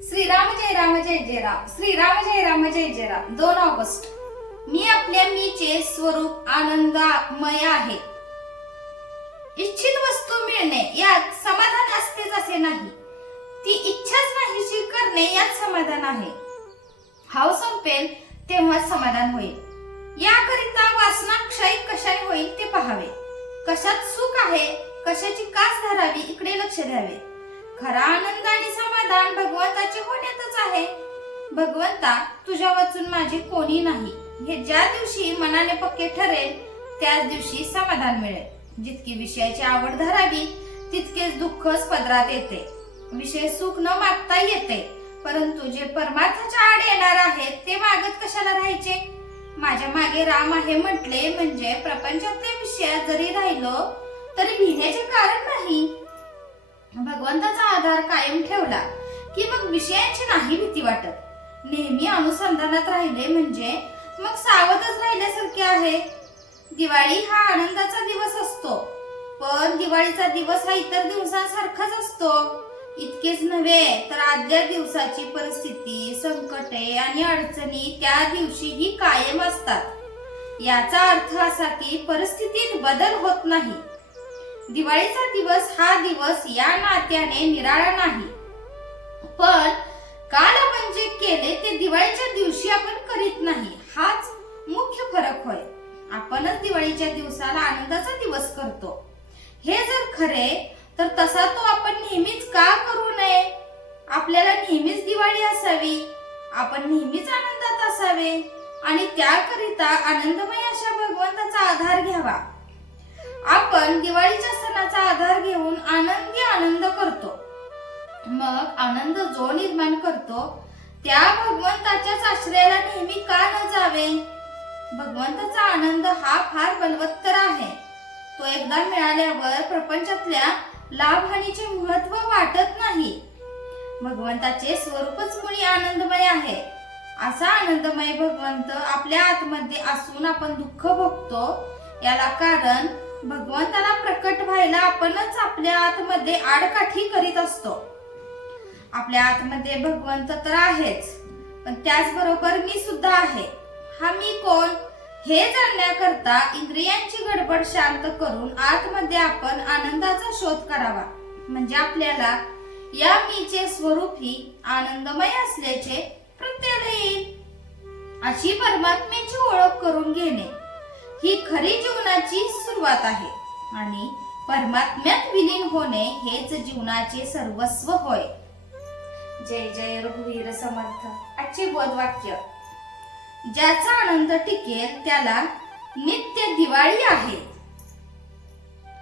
श्रीराम जय राम जय जय राम, श्रीराम जय राम जय जय Ram. 2 August. मी आपल्या मीचे स्वरूप आनंदमय आहे. इच्छित वस्तू मिळणे यात समाधान असतेच असे नाही, ती इच्छाच नाहीशी करणे यात समाधान आहे. हाव संपेल तेव्हा समाधान होईल. याकरिता वासना क्षय कशाने होईल ते पाहावे. कशात सुख आहे, कशाची कास धरावी इकडे लक्ष द्यावे. खरा आनंद आणि समाधान भगवंताचे होण्यातच आहे. भगवंता तुझ्या वाचून माझे कोणी नाही हे ज्या दिवशी मनाने पक्के ठरेल त्याच दिवशी समाधान मिळेल. जितकी विषयाची आवड धरावी तितकेच दुःखच पदरात येते. विषय सुख न मागता येते, परंतु जे परमार्थाच्या आड येणार आहे ते मागत कशाला राहायचे. माझ्या मागे राम आहे म्हटले म्हणजे प्रपंचातल्या विषयात जरी राहिलो तरी भिण्याचे कारण नाही. भगवंताचा आधार कायम ठेवला की मग विषयाची नाही भीती वाटत. नेहमी अनुसंधानात राहिले म्हणजे मग सावधच राहिल्यासारखे आहे. दिवाळी हा आनंदाचा दिवस असतो, पण दिवाळीचा दिवस हा इतर दिवसांसारखाच असतो. इतकेच नव्हे तर आदल्या दिवसाची परिस्थिती, संकटे आणि अडचणी त्या दिवशीही कायम असतात. याचा अर्थ असा की परिस्थितीत बदल होत नाही. दिवाळीचा दिवस हा दिवस या नात्याने निराळा नाही, पण काल आपण जे केले ते दिवाळीच्या दिवशी आपण करीत नाही, हाच मुख्य फरक होय. आपणच दिवाळीच्या दिवसाला आनंदाचा दिवस करतो. हे जर खरे तर तसा तो आपण नेहमीच का करू नये. आपल्याला नेहमीच दिवाळी असावी, आपण नेहमीच आनंदात असावे आणि त्याकरिता आनंदमय अशा भगवंताचा आधार घ्यावा. आपण दिवाळीच्या सणाचा आधार घेऊन आनंदी आनंद करतो. मग आनंद जो निर्माण करतो त्या भगवंताच्याच आश्रयाला नेहमी का न जावे. भगवंताचा आनंद हा फार बलवत्तर आहे. तो एकदा मिळाल्यावर प्रपंचातल्या लाभहानीचे महत्व वाटत नाही. भगवंताचे स्वरूपच मुळी आनंदमय आहे. असा आनंदमय भगवंत आपल्या आतमध्ये असून आपण दुःख भोगतो. याला कारण भगवंताला प्रकट व्हायला आपणच आपल्या आतमध्ये आडकाठी करीत असतो. आपल्या आतमध्ये भगवंत तर आहेच, पण त्याचबरोबर मी सुद्धा आहे. हा मी कोण हे जाणण्याकरता इंद्रियांची गडबड शांत करून आतमध्ये आपण आनंदाचा शोध करावा. म्हणजे आपल्याला या मीचे स्वरूप ही आनंदमय असल्याचे प्रत्यय येईल. अशी परमात्म्याची ओळख करून घेणे ही खरी जीवनाची सुरुवात आहे आणि परमात्म्यात विलीन होणे हेच जीवनाचे सर्वस्व होय. जय जय रघुवीर समर्थ. आजचे बोधवाक्य. ज्याचा आनंद टिकेल त्याला नित्य दिवाळी आहे.